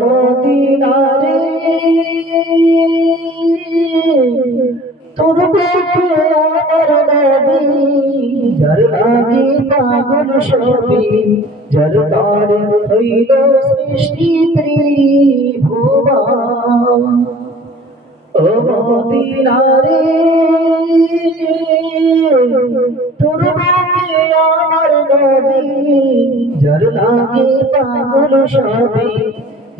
মদিনারে। তোর দেখে আমার নবী যার লাগে পাগল সবই ও মদিনারে। যার লাগে পাগল সবই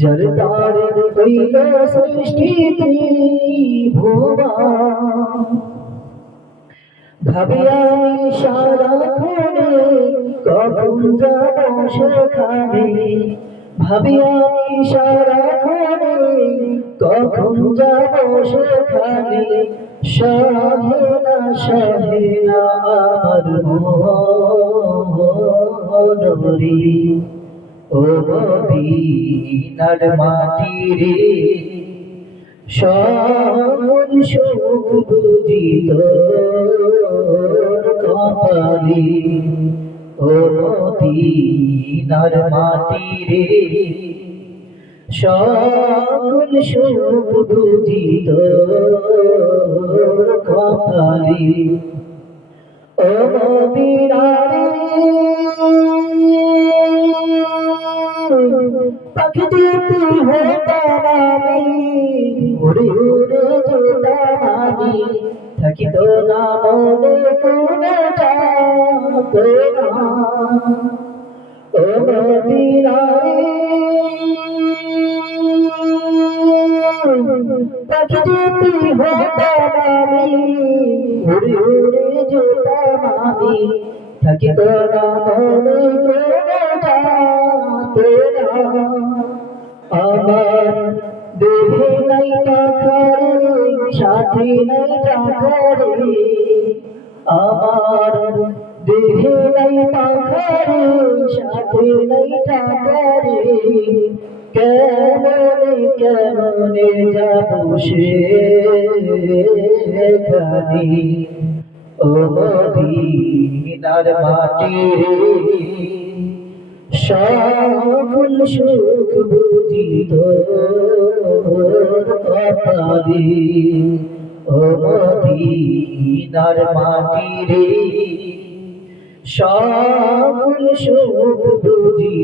যার তারে হইল সৃষ্টি ভাবি সারাক্ষণে কখন যাব সেখানে ভাবি আমি সারাক্ষণে কখন যাব সেখানে সহেনা সহেনা আমার মনোরি ও মদিনার মাটি রে বুঝি তোর কপালে। ও মদিনার মাটি রে সকল তোর কপালে। ও মদিনারে পাখি যেতে হতাম আমি উড়ে উড়ে যেতাম আমি থাকি তো না মনে কোনো যাতো না ও মদিনারে পাখি যেতে হতাম আমি উড়ে উড়ে যেতাম আমি থাকি না মনে কোনো দেহে নাই টাকারে সাথে নাই টাকারে আমার দেহে নাই টাকারে সাথে নাই টাকারে কেমনে কেমনে যাব সেখানে ও মদিনার মাটি রে। সকল সুখ বুঝি কপালে। ও মদিনার মাটি রে সকল সুখ বুঝি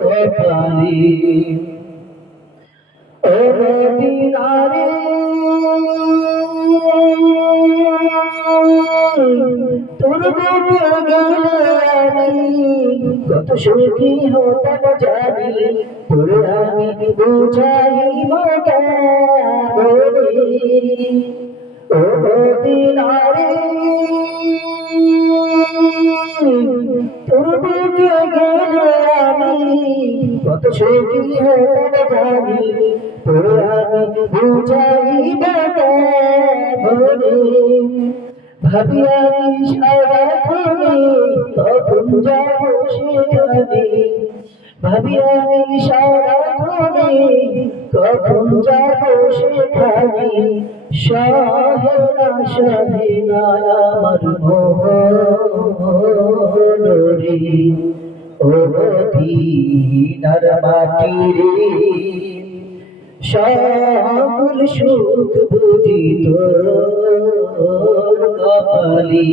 কপালে। ও মদিনারে তোর আমি কত সুখী হতাম জানি তোর আমি বুঝাইব ও মদিনারে তোর বুকে গেলে আমি কত সুখী হতাম জানি তোর আমি বুঝাইব কেমনে ভাবি আমি সারাক্ষণে তখন যাব ভাবি আমি সারাক্ষণে কখন যাব সেখানে সহেনা সহেনা আমার মনোরে ও মদিনার মাটি রে সকল সুখ বুঝি তোর কপালি।